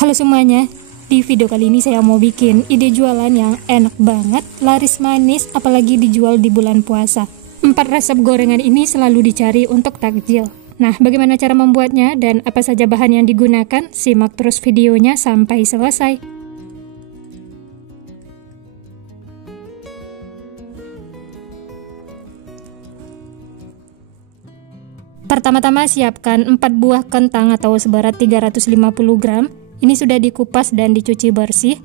Halo semuanya, di video kali ini saya mau bikin ide jualan yang enak banget, laris manis, apalagi dijual di bulan puasa. 4 resep gorengan ini selalu dicari untuk takjil. Nah, bagaimana cara membuatnya dan apa saja bahan yang digunakan? Simak terus videonya sampai selesai. Pertama-tama siapkan 4 buah kentang atau seberat 350 gram. Ini sudah dikupas dan dicuci bersih.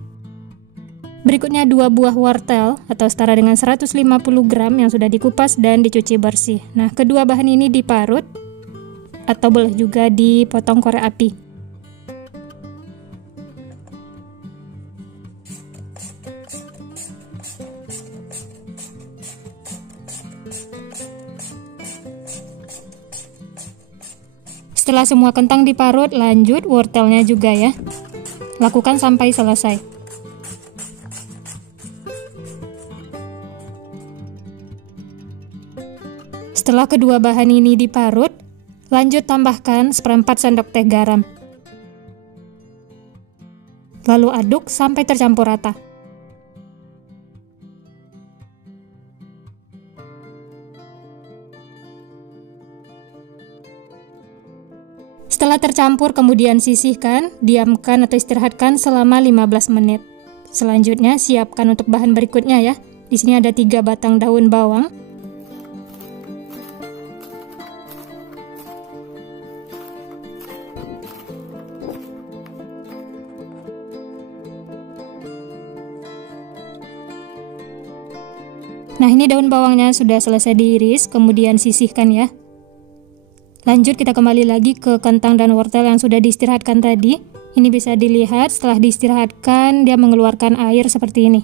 Berikutnya 2 buah wortel atau setara dengan 150 gram yang sudah dikupas dan dicuci bersih. Nah, kedua bahan ini diparut atau boleh juga dipotong korek api. Setelah semua kentang diparut, lanjut wortelnya juga ya. Lakukan sampai selesai. Setelah kedua bahan ini diparut, lanjut tambahkan 1/4 sendok teh garam. Lalu aduk sampai tercampur rata. Setelah tercampur, kemudian sisihkan, diamkan atau istirahatkan selama 15 menit. Selanjutnya, siapkan untuk bahan berikutnya ya. Di sini ada 3 batang daun bawang. Nah, ini daun bawangnya sudah selesai diiris, kemudian sisihkan ya. Lanjut kita kembali lagi ke kentang dan wortel yang sudah diistirahatkan tadi. Ini bisa dilihat setelah diistirahatkan dia mengeluarkan air seperti ini.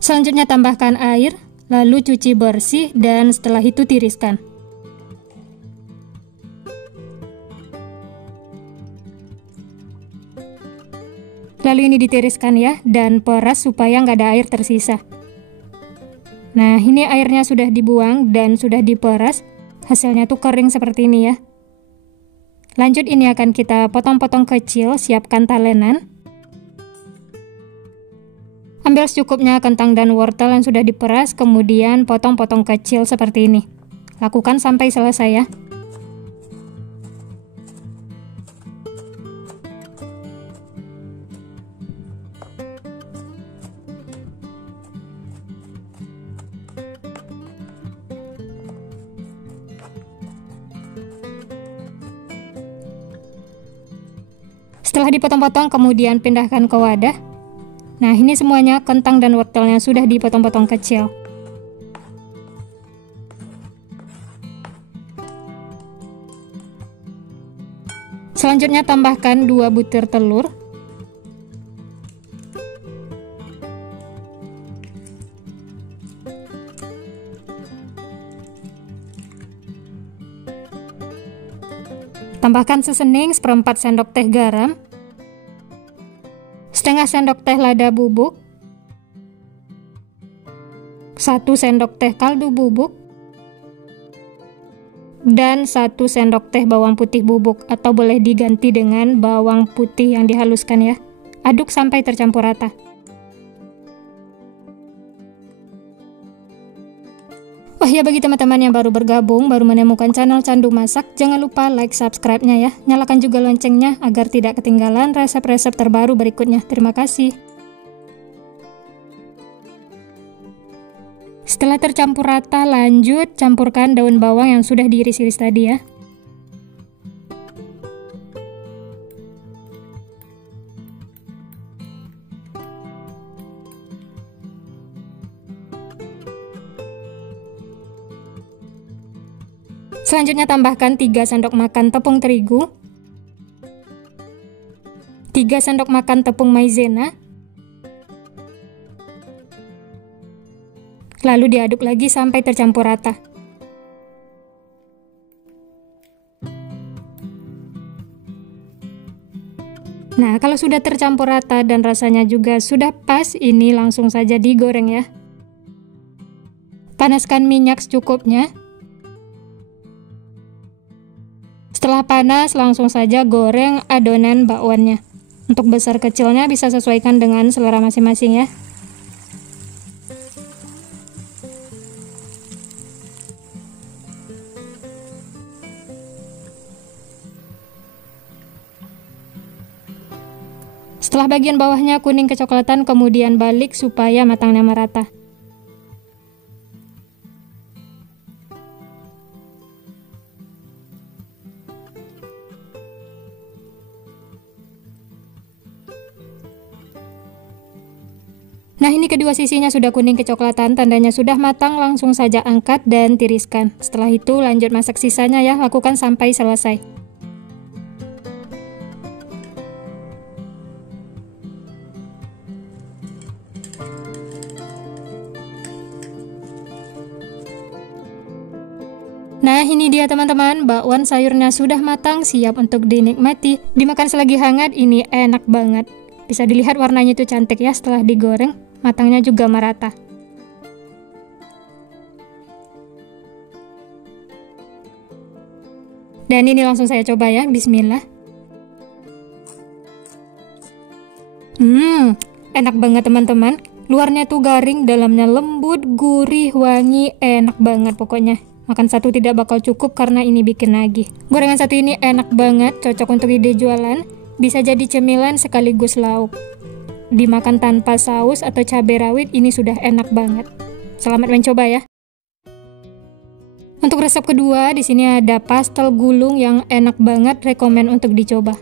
Selanjutnya tambahkan air, lalu cuci bersih dan setelah itu tiriskan. Lalu ini ditiriskan ya dan peras supaya nggak ada air tersisa. Nah, ini airnya sudah dibuang dan sudah diperas. Hasilnya tuh kering seperti ini ya. Lanjut ini akan kita potong-potong kecil, siapkan talenan. Ambil secukupnya kentang dan wortel yang sudah diperas, kemudian potong-potong kecil seperti ini. Lakukan sampai selesai ya. Setelah dipotong-potong, kemudian pindahkan ke wadah. Nah, ini semuanya kentang dan wortelnya sudah dipotong-potong kecil. Selanjutnya tambahkan 2 butir telur. Tambahkan sesening 1/4 sendok teh garam, setengah sendok teh lada bubuk, 1 sendok teh kaldu bubuk, dan 1 sendok teh bawang putih bubuk atau boleh diganti dengan bawang putih yang dihaluskan ya. Aduk sampai tercampur rata. Wah ya, bagi teman-teman yang baru bergabung, baru menemukan channel Candu Masak, jangan lupa like, subscribe-nya ya. Nyalakan juga loncengnya agar tidak ketinggalan resep-resep terbaru berikutnya. Terima kasih. Setelah tercampur rata, lanjut campurkan daun bawang yang sudah diiris-iris tadi ya. Selanjutnya tambahkan 3 sendok makan tepung terigu, 3 sendok makan tepung maizena, lalu diaduk lagi sampai tercampur rata. Nah, kalau sudah tercampur rata dan rasanya juga sudah pas, ini langsung saja digoreng ya. Panaskan minyak secukupnya. Setelah panas, langsung saja goreng adonan bakwannya. Untuk besar kecilnya bisa sesuaikan dengan selera masing-masing ya. Setelah bagian bawahnya kuning kecoklatan, kemudian balik supaya matangnya merata. Nah, ini kedua sisinya sudah kuning kecoklatan, tandanya sudah matang. Langsung saja angkat dan tiriskan. Setelah itu lanjut masak sisanya ya, lakukan sampai selesai. Nah, ini dia teman-teman, bakwan sayurnya sudah matang, siap untuk dinikmati. Dimakan selagi hangat, ini enak banget. Bisa dilihat warnanya itu cantik ya setelah digoreng, matangnya juga merata. Dan ini langsung saya coba ya, bismillah. Enak banget teman-teman. Luarnya tuh garing, dalamnya lembut, gurih, wangi, enak banget pokoknya. Makan satu tidak bakal cukup karena ini bikin nagih. Gorengan satu ini enak banget, cocok untuk ide jualan. Bisa jadi cemilan sekaligus lauk. Dimakan tanpa saus atau cabai rawit, ini sudah enak banget. Selamat mencoba ya. Untuk resep kedua, di sini ada pastel gulung yang enak banget, rekomen untuk dicoba.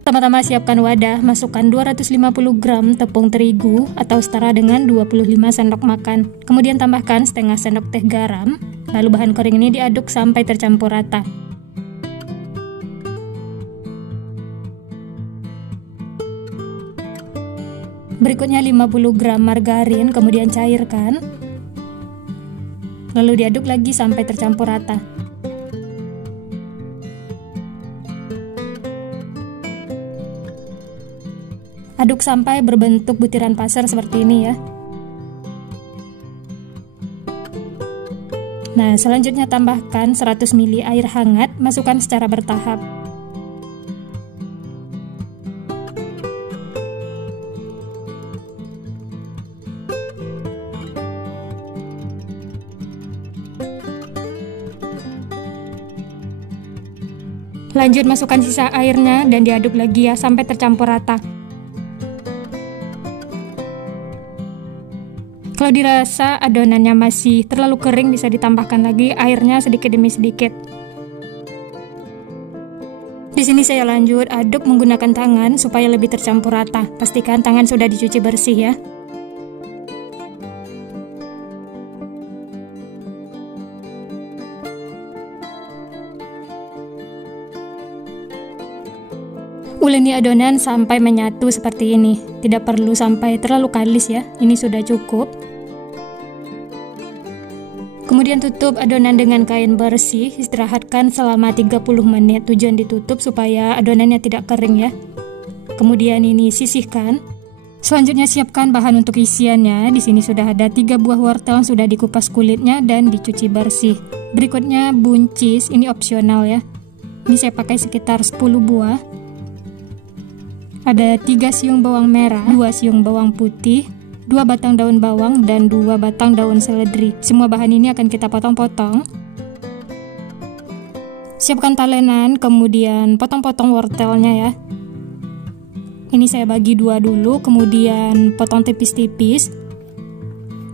Pertama-tama siapkan wadah, masukkan 250 gram tepung terigu atau setara dengan 25 sendok makan. Kemudian tambahkan setengah sendok teh garam, lalu bahan kering ini diaduk sampai tercampur rata. Berikutnya 50 gram margarin, kemudian cairkan. Lalu diaduk lagi sampai tercampur rata. Aduk sampai berbentuk butiran pasir seperti ini ya. Nah, selanjutnya tambahkan 100 ml air hangat, masukkan secara bertahap. Lanjut masukkan sisa airnya dan diaduk lagi ya sampai tercampur rata. Kalau dirasa adonannya masih terlalu kering, bisa ditambahkan lagi airnya sedikit demi sedikit. Di sini saya lanjut aduk menggunakan tangan supaya lebih tercampur rata. Pastikan tangan sudah dicuci bersih ya. Uleni adonan sampai menyatu seperti ini. Tidak perlu sampai terlalu kalis ya. Ini sudah cukup. Kemudian tutup adonan dengan kain bersih, istirahatkan selama 30 menit. Tujuan ditutup supaya adonannya tidak kering ya. Kemudian ini sisihkan. Selanjutnya siapkan bahan untuk isiannya. Di sini sudah ada 3 buah wortel yang sudah dikupas kulitnya dan dicuci bersih. Berikutnya buncis, ini opsional ya. Ini saya pakai sekitar 10 buah. Ada 3 siung bawang merah, 2 siung bawang putih, 2 batang daun bawang, dan 2 batang daun seledri. Semua bahan ini akan kita potong-potong. Siapkan talenan, kemudian potong-potong wortelnya ya. Ini saya bagi 2 dulu, kemudian potong tipis-tipis.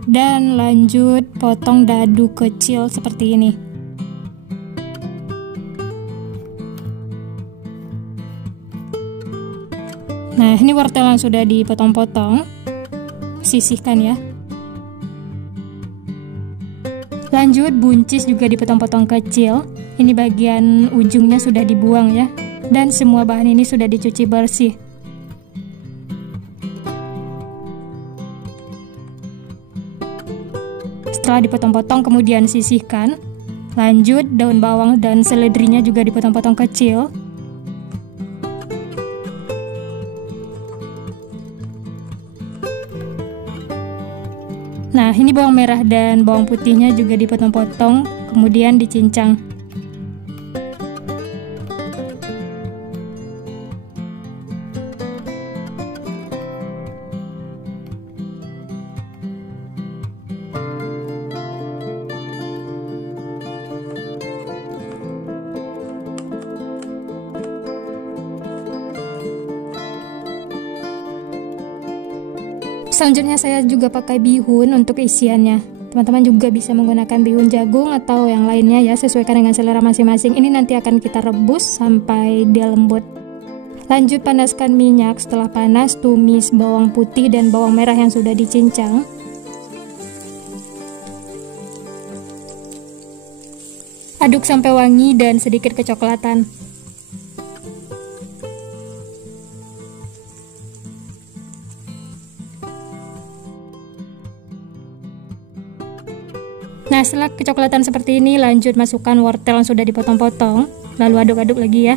Dan lanjut potong dadu kecil seperti ini. Nah, ini wortel yang sudah dipotong-potong. Sisihkan ya. Lanjut buncis juga dipotong-potong kecil. Ini bagian ujungnya sudah dibuang ya. Dan semua bahan ini sudah dicuci bersih. Setelah dipotong-potong kemudian sisihkan. Lanjut daun bawang dan seledrinya juga dipotong-potong kecil. Nah, ini bawang merah dan bawang putihnya juga dipotong-potong, kemudian dicincang. Selanjutnya saya juga pakai bihun untuk isiannya. Teman-teman juga bisa menggunakan bihun jagung atau yang lainnya ya, sesuaikan dengan selera masing-masing. Ini nanti akan kita rebus sampai dia lembut. Lanjut panaskan minyak. Setelah panas, tumis bawang putih dan bawang merah yang sudah dicincang. Aduk sampai wangi dan sedikit kecoklatan. Nah, setelah kecoklatan seperti ini, lanjut masukkan wortel yang sudah dipotong-potong, lalu aduk-aduk lagi ya.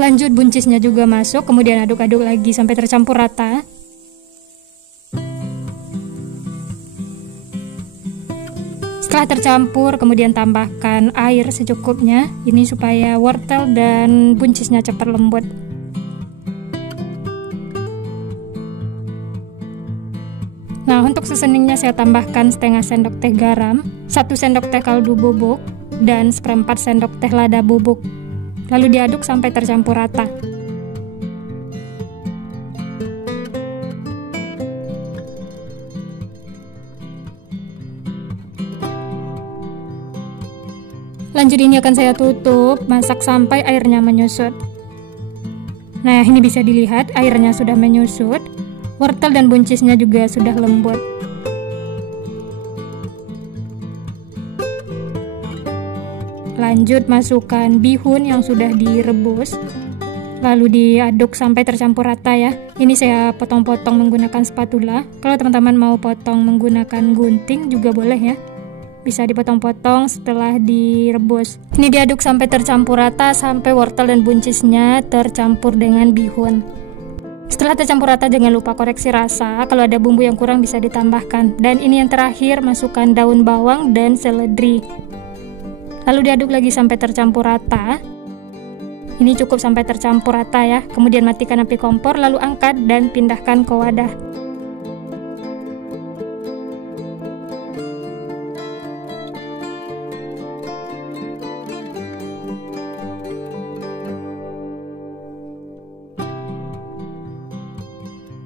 Lanjut buncisnya juga masuk, kemudian aduk-aduk lagi sampai tercampur rata. Setelah tercampur, kemudian tambahkan air secukupnya. Ini supaya wortel dan buncisnya cepat lembut. Nah, untuk seasoningnya saya tambahkan setengah sendok teh garam, 1 sendok teh kaldu bubuk, dan seperempat sendok teh lada bubuk. Lalu diaduk sampai tercampur rata. Lanjut ini akan saya tutup, masak sampai airnya menyusut. Nah, ini bisa dilihat airnya sudah menyusut, wortel dan buncisnya juga sudah lembut. Lanjut masukkan bihun yang sudah direbus, lalu diaduk sampai tercampur rata ya. Ini saya potong-potong menggunakan spatula. Kalau teman-teman mau potong menggunakan gunting juga boleh ya. Bisa dipotong-potong setelah direbus. Ini diaduk sampai tercampur rata, sampai wortel dan buncisnya tercampur dengan bihun. Setelah tercampur rata, jangan lupa koreksi rasa. Kalau ada bumbu yang kurang bisa ditambahkan. Dan ini yang terakhir, masukkan daun bawang dan seledri. Lalu diaduk lagi sampai tercampur rata. Ini cukup sampai tercampur rata ya. Kemudian matikan api kompor, lalu angkat dan pindahkan ke wadah.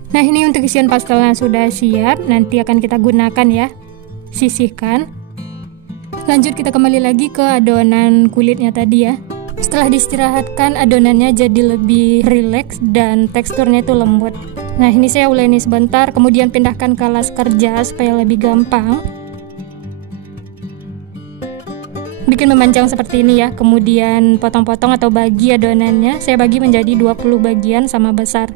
Nah, ini untuk isian pastelnya sudah siap, nanti akan kita gunakan ya. Sisihkan. Lanjut kita kembali lagi ke adonan kulitnya tadi ya. Setelah diistirahatkan, adonannya jadi lebih rileks dan teksturnya itu lembut. Nah, ini saya uleni sebentar, kemudian pindahkan ke alas kerja supaya lebih gampang. Bikin memanjang seperti ini ya, kemudian potong-potong atau bagi adonannya. Saya bagi menjadi 20 bagian sama besar.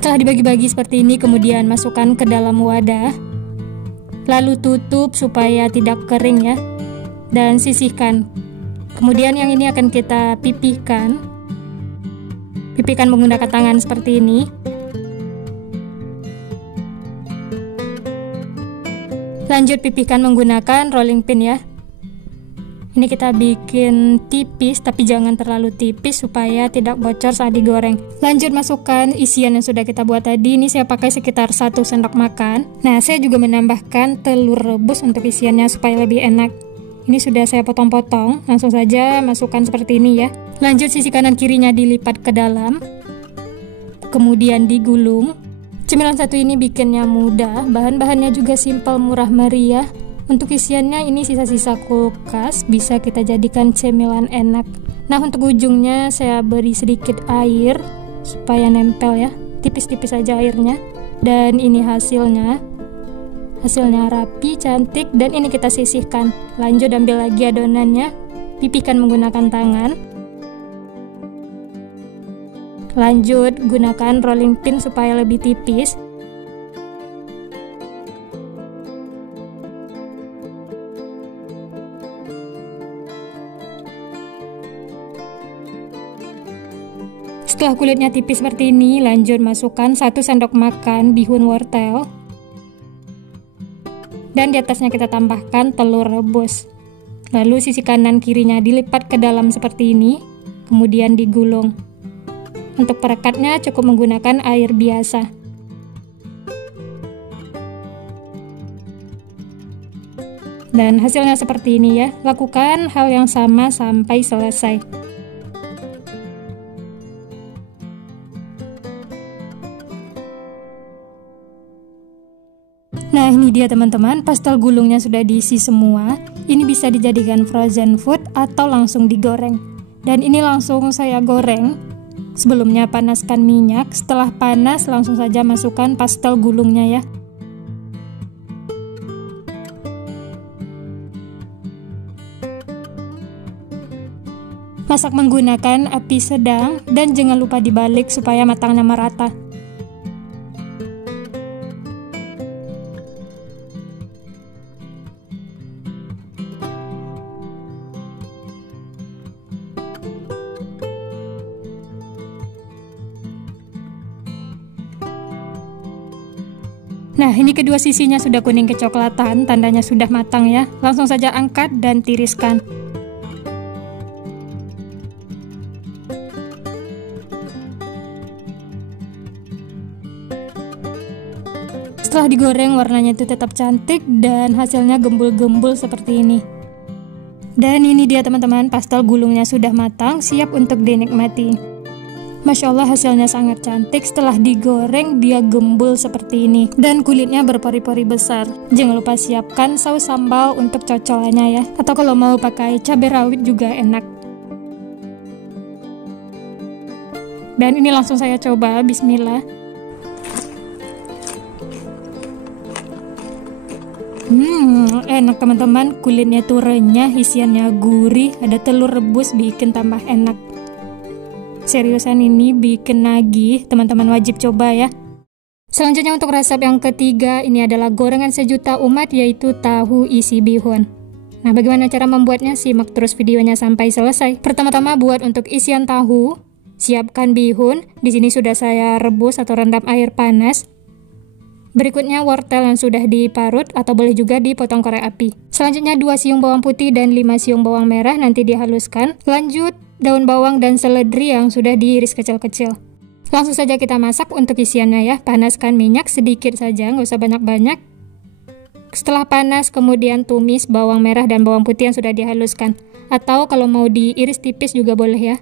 Setelah dibagi-bagi seperti ini, kemudian masukkan ke dalam wadah, lalu tutup supaya tidak kering ya, dan sisihkan. Kemudian yang ini akan kita pipihkan menggunakan tangan seperti ini. Lanjut pipihkan menggunakan rolling pin ya. Ini kita bikin tipis, tapi jangan terlalu tipis supaya tidak bocor saat digoreng. Lanjut masukkan isian yang sudah kita buat tadi. Ini saya pakai sekitar 1 sendok makan. Nah, saya juga menambahkan telur rebus untuk isiannya supaya lebih enak. Ini sudah saya potong-potong, langsung saja masukkan seperti ini ya. Lanjut sisi kanan kirinya dilipat ke dalam, kemudian digulung. Cemilan satu ini bikinnya mudah, bahan-bahannya juga simpel, murah meriah. Untuk isiannya ini sisa-sisa kulkas, bisa kita jadikan cemilan enak. Nah, untuk ujungnya saya beri sedikit air supaya nempel ya, tipis-tipis aja airnya. Dan ini hasilnya rapi, cantik, dan ini kita sisihkan. Lanjut ambil lagi adonannya, pipihkan menggunakan tangan. Lanjut gunakan rolling pin supaya lebih tipis. Setelah kulitnya tipis seperti ini, lanjut masukkan 1 sendok makan bihun wortel. Dan di atasnya kita tambahkan telur rebus. Lalu sisi kanan kirinya dilipat ke dalam seperti ini, kemudian digulung. Untuk perekatnya cukup menggunakan air biasa. Dan hasilnya seperti ini ya. Lakukan hal yang sama sampai selesai. Nah, ini dia teman-teman, pastel gulungnya sudah diisi semua. Ini bisa dijadikan frozen food atau langsung digoreng. Dan ini langsung saya goreng. Sebelumnya panaskan minyak, setelah panas langsung saja masukkan pastel gulungnya ya. Masak menggunakan api sedang dan jangan lupa dibalik supaya matangnya merata. Nah, ini kedua sisinya sudah kuning kecoklatan, tandanya sudah matang ya. Langsung saja angkat dan tiriskan. Setelah digoreng, warnanya itu tetap cantik dan hasilnya gembul-gembul seperti ini. Dan ini dia teman-teman, pastel gulungnya sudah matang, siap untuk dinikmati. Masya Allah, hasilnya sangat cantik. Setelah digoreng dia gembul seperti ini dan kulitnya berpori-pori besar. Jangan lupa siapkan saus sambal untuk cocolannya ya, atau kalau mau pakai cabai rawit juga enak. Dan ini langsung saya coba, bismillah. Enak teman-teman, kulitnya tuh renyah, isiannya gurih, ada telur rebus bikin tambah enak. Seriusan ini bikin nagih, teman-teman wajib coba ya. Selanjutnya untuk resep yang ketiga, ini adalah gorengan sejuta umat, yaitu tahu isi bihun. Nah, bagaimana cara membuatnya? Simak terus videonya sampai selesai. Pertama-tama buat untuk isian tahu, siapkan bihun. Di sini sudah saya rebus atau rendam air panas. Berikutnya wortel yang sudah diparut atau boleh juga dipotong korek api. Selanjutnya 2 siung bawang putih dan 5 siung bawang merah nanti dihaluskan. Lanjut daun bawang dan seledri yang sudah diiris kecil-kecil. Langsung saja kita masak untuk isiannya ya. Panaskan minyak sedikit saja, nggak usah banyak-banyak. Setelah panas kemudian tumis bawang merah dan bawang putih yang sudah dihaluskan. Atau kalau mau diiris tipis juga boleh ya.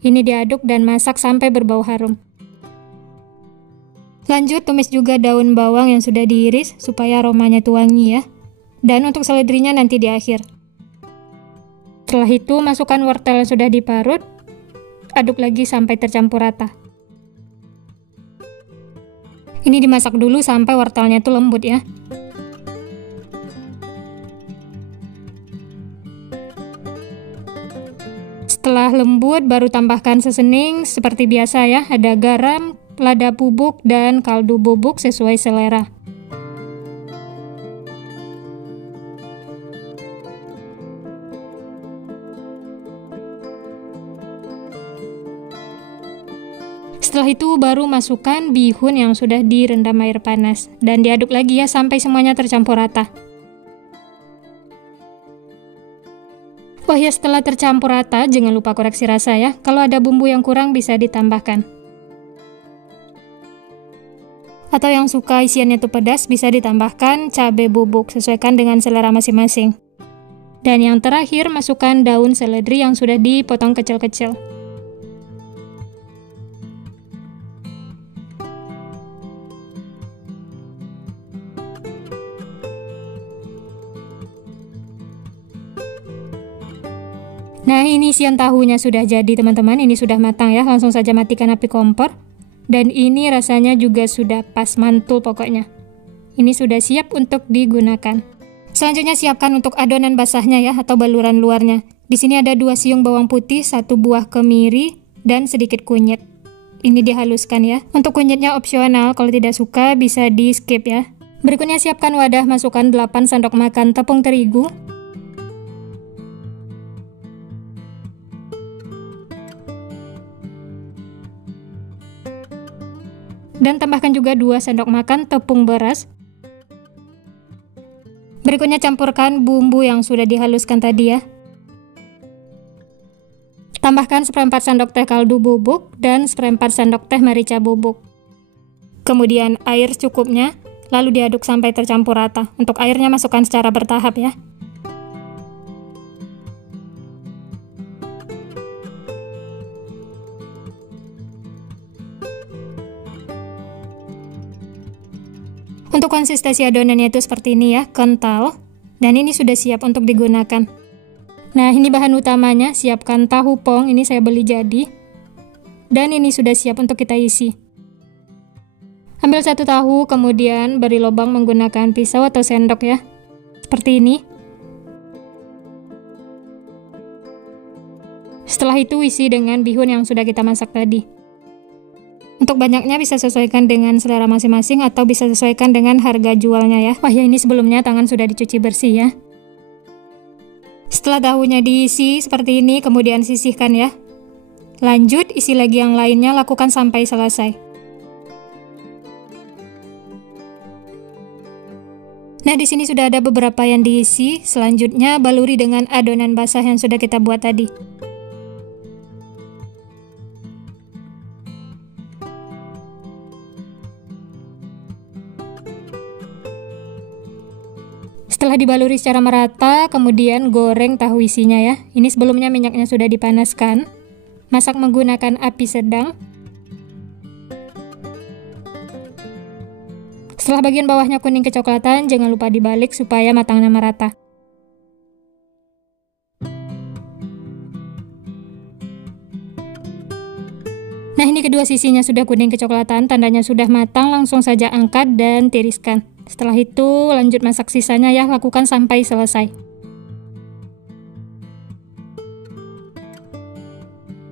Ini diaduk dan masak sampai berbau harum. Lanjut tumis juga daun bawang yang sudah diiris supaya aromanya itu wangi ya. Dan untuk seledrinya nanti di akhir. Setelah itu masukkan wortel yang sudah diparut. Aduk lagi sampai tercampur rata. Ini dimasak dulu sampai wortelnya itu lembut ya. Setelah lembut baru tambahkan seasoning seperti biasa ya. Ada garam, lada bubuk, dan kaldu bubuk sesuai selera. Setelah itu baru masukkan bihun yang sudah direndam air panas dan diaduk lagi ya sampai semuanya tercampur rata. Oh ya, setelah tercampur rata jangan lupa koreksi rasa ya. Kalau ada bumbu yang kurang bisa ditambahkan. Atau yang suka isiannya itu pedas bisa ditambahkan cabai bubuk, sesuaikan dengan selera masing-masing. Dan yang terakhir masukkan daun seledri yang sudah dipotong kecil-kecil. Nah, ini isian tahunya sudah jadi teman-teman, ini sudah matang ya, langsung saja matikan api kompor. Dan ini rasanya juga sudah pas, mantul pokoknya. Ini sudah siap untuk digunakan. Selanjutnya siapkan untuk adonan basahnya ya, atau baluran luarnya. Di sini ada 2 siung bawang putih, 1 buah kemiri, dan sedikit kunyit. Ini dihaluskan ya. Untuk kunyitnya opsional, kalau tidak suka bisa di skip ya. Berikutnya siapkan wadah, masukkan 8 sendok makan tepung terigu. Dan tambahkan juga 2 sendok makan tepung beras. Berikutnya campurkan bumbu yang sudah dihaluskan tadi ya. Tambahkan seperempat sendok teh kaldu bubuk dan seperempat sendok teh merica bubuk. Kemudian air secukupnya, lalu diaduk sampai tercampur rata. Untuk airnya masukkan secara bertahap ya. Untuk konsistensi adonannya itu seperti ini ya, kental. Dan ini sudah siap untuk digunakan. Nah, ini bahan utamanya, siapkan tahu pong, ini saya beli jadi. Dan ini sudah siap untuk kita isi. Ambil satu tahu, kemudian beri lubang menggunakan pisau atau sendok ya. Seperti ini. Setelah itu isi dengan bihun yang sudah kita masak tadi. Untuk banyaknya bisa sesuaikan dengan selera masing-masing atau bisa sesuaikan dengan harga jualnya ya. Wah ya, ini sebelumnya tangan sudah dicuci bersih ya. Setelah tahunya diisi seperti ini, kemudian sisihkan ya. Lanjut, isi lagi yang lainnya, lakukan sampai selesai. Nah, di sini sudah ada beberapa yang diisi. Selanjutnya, baluri dengan adonan basah yang sudah kita buat tadi. Setelah dibaluri secara merata, kemudian goreng tahu isinya ya. Ini sebelumnya minyaknya sudah dipanaskan. Masak menggunakan api sedang. Setelah bagian bawahnya kuning kecoklatan, jangan lupa dibalik supaya matangnya merata. Nah, ini kedua sisinya sudah kuning kecoklatan, tandanya sudah matang, langsung saja angkat dan tiriskan. Setelah itu lanjut masak sisanya ya, lakukan sampai selesai.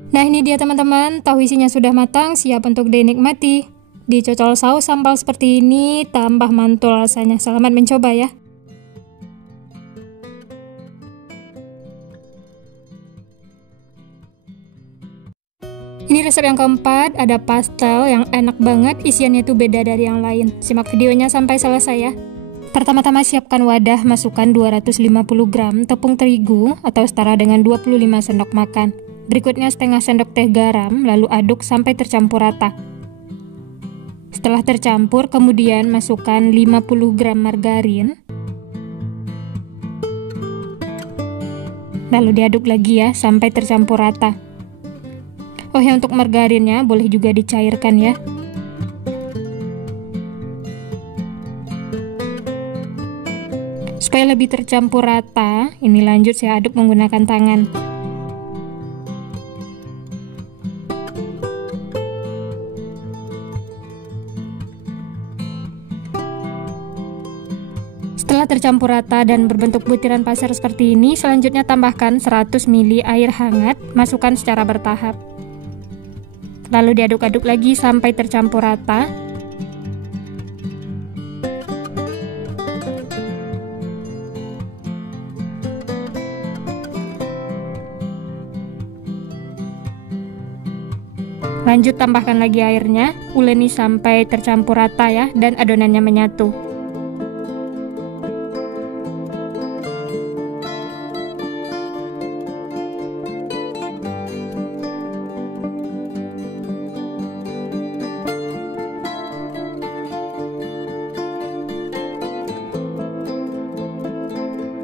Nah, ini dia teman-teman, tahu isinya sudah matang, siap untuk dinikmati. Dicocol saus sambal seperti ini, tambah mantul rasanya. Selamat mencoba ya. Ini resep yang keempat, ada pastel yang enak banget, isiannya itu beda dari yang lain. Simak videonya sampai selesai ya. Pertama-tama siapkan wadah, masukkan 250 gram tepung terigu atau setara dengan 25 sendok makan. Berikutnya setengah sendok teh garam, lalu aduk sampai tercampur rata. Setelah tercampur, kemudian masukkan 50 gram margarin. Lalu diaduk lagi ya, sampai tercampur rata. Oh ya, untuk margarinnya boleh juga dicairkan ya. Supaya lebih tercampur rata, ini lanjut saya aduk menggunakan tangan. Setelah tercampur rata dan berbentuk butiran pasir seperti ini, selanjutnya tambahkan 100 ml air hangat, masukkan secara bertahap. Lalu diaduk-aduk lagi sampai tercampur rata. Lanjut tambahkan lagi airnya, uleni sampai tercampur rata ya, dan adonannya menyatu.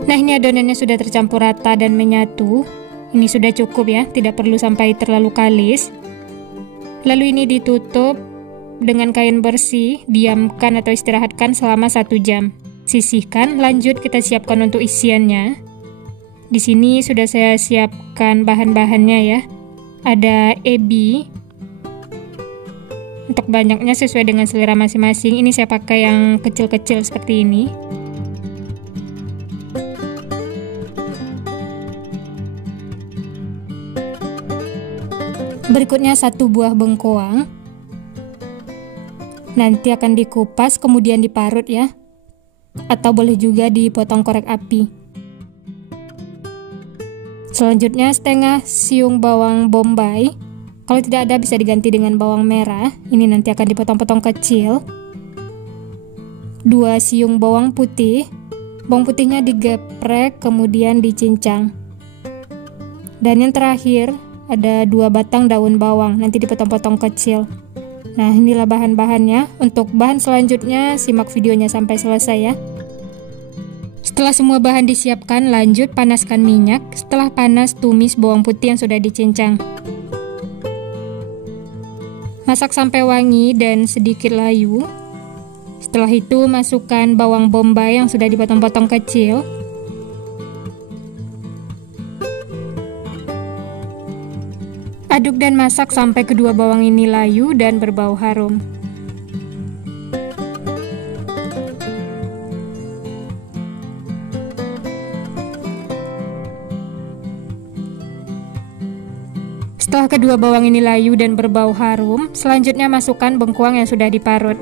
Nah, ini adonannya sudah tercampur rata dan menyatu. Ini sudah cukup ya, tidak perlu sampai terlalu kalis. Lalu ini ditutup dengan kain bersih, diamkan atau istirahatkan selama 1 jam. Sisihkan, lanjut kita siapkan untuk isiannya. Di sini sudah saya siapkan bahan-bahannya ya. Ada ebi. Untuk banyaknya sesuai dengan selera masing-masing. Ini saya pakai yang kecil-kecil seperti ini. Berikutnya 1 buah bengkoang. Nanti akan dikupas kemudian diparut ya. Atau boleh juga dipotong korek api. Selanjutnya setengah siung bawang bombay. Kalau tidak ada bisa diganti dengan bawang merah. Ini nanti akan dipotong-potong kecil. 2 siung bawang putih. Bawang putihnya digeprek kemudian dicincang. Dan yang terakhir ada 2 batang daun bawang, nanti dipotong-potong kecil. Nah, inilah bahan-bahannya. Untuk bahan selanjutnya, simak videonya sampai selesai ya. Setelah semua bahan disiapkan, lanjut panaskan minyak. Setelah panas, tumis bawang putih yang sudah dicincang. Masak sampai wangi dan sedikit layu. Setelah itu, masukkan bawang bombay yang sudah dipotong-potong kecil. Aduk dan masak sampai kedua bawang ini layu dan berbau harum. Setelah kedua bawang ini layu dan berbau harum, selanjutnya masukkan bengkuang yang sudah diparut.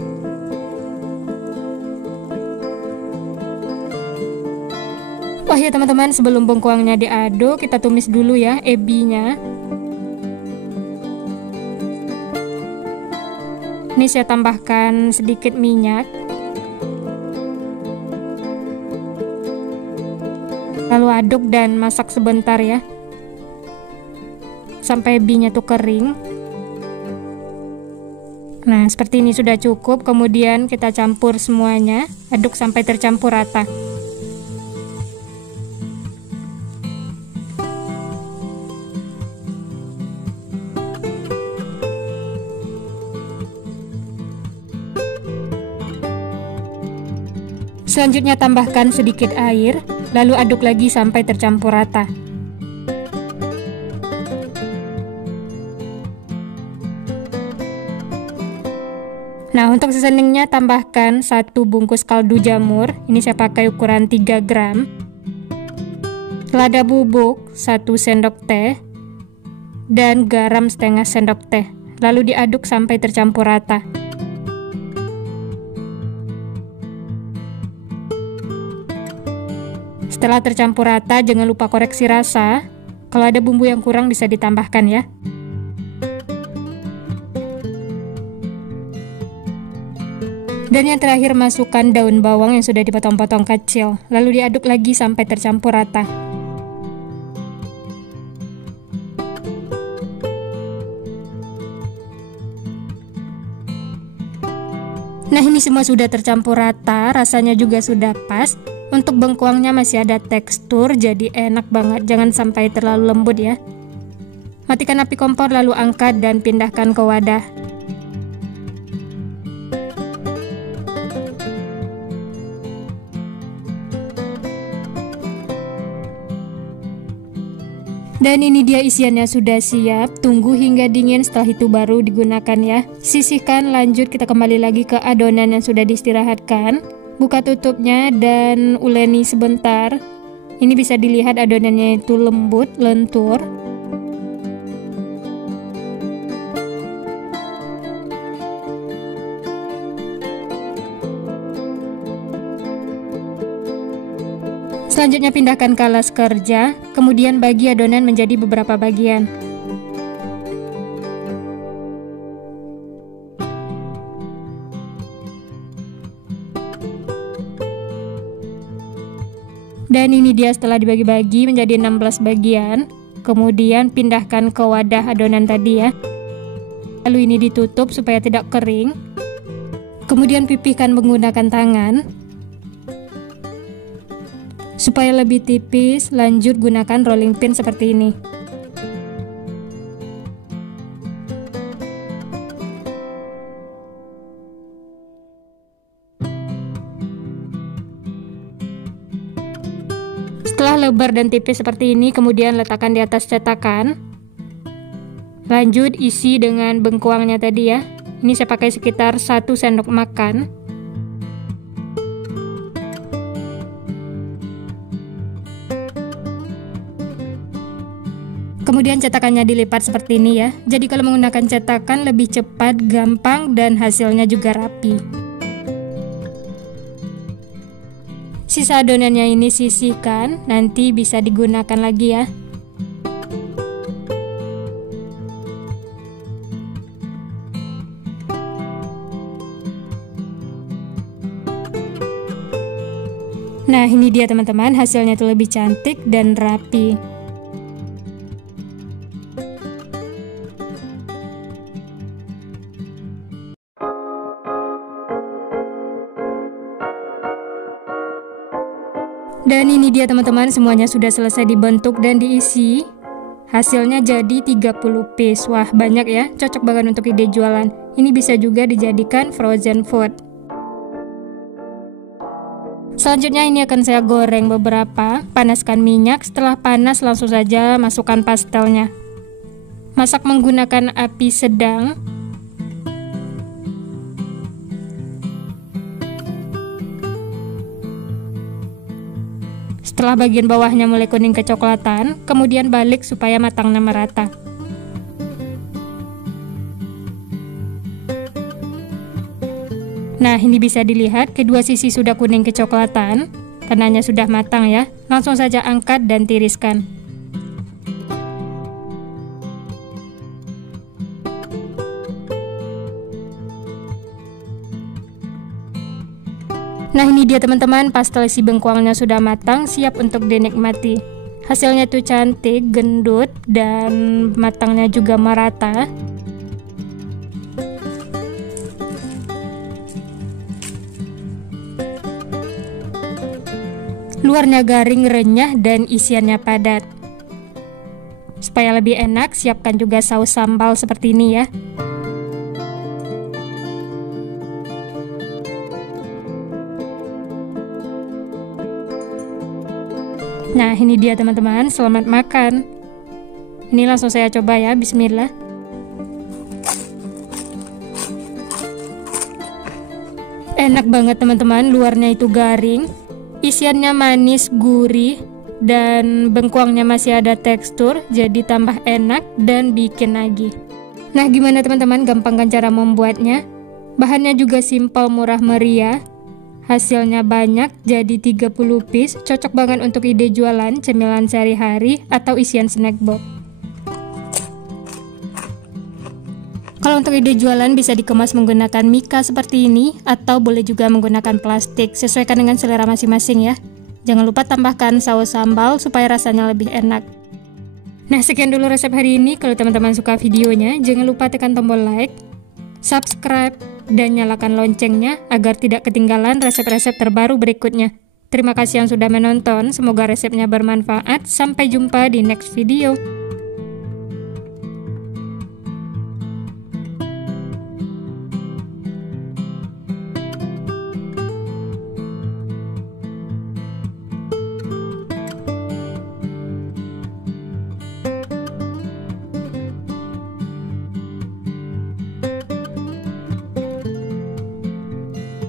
Oh ya teman-teman, sebelum bengkuangnya diaduk, kita tumis dulu ya ebinya. Ini saya tambahkan sedikit minyak. Lalu aduk dan masak sebentar ya, sampai ebinya tuh kering. Nah, seperti ini sudah cukup. Kemudian kita campur semuanya, aduk sampai tercampur rata. Selanjutnya tambahkan sedikit air, lalu aduk lagi sampai tercampur rata. Nah, untuk seasoningnya tambahkan 1 bungkus kaldu jamur. Ini saya pakai ukuran 3 gram. Lada bubuk 1 sendok teh dan garam setengah sendok teh. Lalu diaduk sampai tercampur rata. Setelah tercampur rata, jangan lupa koreksi rasa. Kalau ada bumbu yang kurang bisa ditambahkan ya. Dan yang terakhir, masukkan daun bawang yang sudah dipotong-potong kecil. Lalu diaduk lagi sampai tercampur rata. Nah, ini semua sudah tercampur rata, rasanya juga sudah pas. Untuk bengkuangnya masih ada tekstur, jadi enak banget, jangan sampai terlalu lembut ya. Matikan api kompor lalu angkat dan pindahkan ke wadah. Dan ini dia isiannya sudah siap, tunggu hingga dingin, setelah itu baru digunakan ya. Sisihkan, lanjut kita kembali lagi ke adonan yang sudah diistirahatkan. Buka tutupnya dan uleni sebentar. Ini bisa dilihat adonannya itu lembut, lentur. Selanjutnya pindahkan ke alas kerja, kemudian bagi adonan menjadi beberapa bagian. Dan ini dia setelah dibagi-bagi menjadi 16 bagian. Kemudian pindahkan ke wadah adonan tadi ya. Lalu ini ditutup supaya tidak kering. Kemudian pipihkan menggunakan tangan. Supaya lebih tipis, lanjut gunakan rolling pin seperti ini. Setelah lebar dan tipis seperti ini, kemudian letakkan di atas cetakan. Lanjut isi dengan bengkuangnya tadi ya. Ini saya pakai sekitar 1 sendok makan. Kemudian cetakannya dilipat seperti ini ya. Jadi kalau menggunakan cetakan lebih cepat, gampang, dan hasilnya juga rapi. Sisa adonannya ini sisihkan, nanti bisa digunakan lagi ya. Nah, ini dia teman-teman, hasilnya itu lebih cantik dan rapi. dia teman-teman, semuanya sudah selesai dibentuk dan diisi. Hasilnya jadi 30 piece. Wah, banyak ya, cocok banget untuk ide jualan. Ini bisa juga dijadikan frozen food. Selanjutnya ini akan saya goreng beberapa. Panaskan minyak, setelah panas langsung saja masukkan pastelnya. Masak menggunakan api sedang. Setelah bagian bawahnya mulai kuning kecoklatan, kemudian balik supaya matangnya merata. Nah, ini bisa dilihat kedua sisi sudah kuning kecoklatan, tandanya sudah matang ya. Langsung saja angkat dan tiriskan. Nah, ini dia teman-teman, pastel isi bengkuangnya sudah matang, siap untuk dinikmati. Hasilnya tuh cantik, gendut, dan matangnya juga merata. Luarnya garing, renyah, dan isiannya padat. Supaya lebih enak, siapkan juga saus sambal seperti ini ya. Nah, ini dia teman-teman, selamat makan. Ini langsung saya coba ya, bismillah. Enak banget teman-teman, luarnya itu garing, isiannya manis, gurih, dan bengkuangnya masih ada tekstur, jadi tambah enak dan bikin lagi. Nah, gimana teman-teman, gampang kan cara membuatnya? Bahannya juga simpel, murah meriah. Hasilnya banyak, jadi 30 piece, cocok banget untuk ide jualan, cemilan sehari-hari, atau isian snack box. Kalau untuk ide jualan bisa dikemas menggunakan mika seperti ini, atau boleh juga menggunakan plastik, sesuaikan dengan selera masing-masing ya. Jangan lupa tambahkan saus sambal supaya rasanya lebih enak. Nah, sekian dulu resep hari ini. Kalau teman-teman suka videonya, jangan lupa tekan tombol like, subscribe, dan nyalakan loncengnya agar tidak ketinggalan resep-resep terbaru berikutnya. Terima kasih yang sudah menonton, semoga resepnya bermanfaat. Sampai jumpa di next video.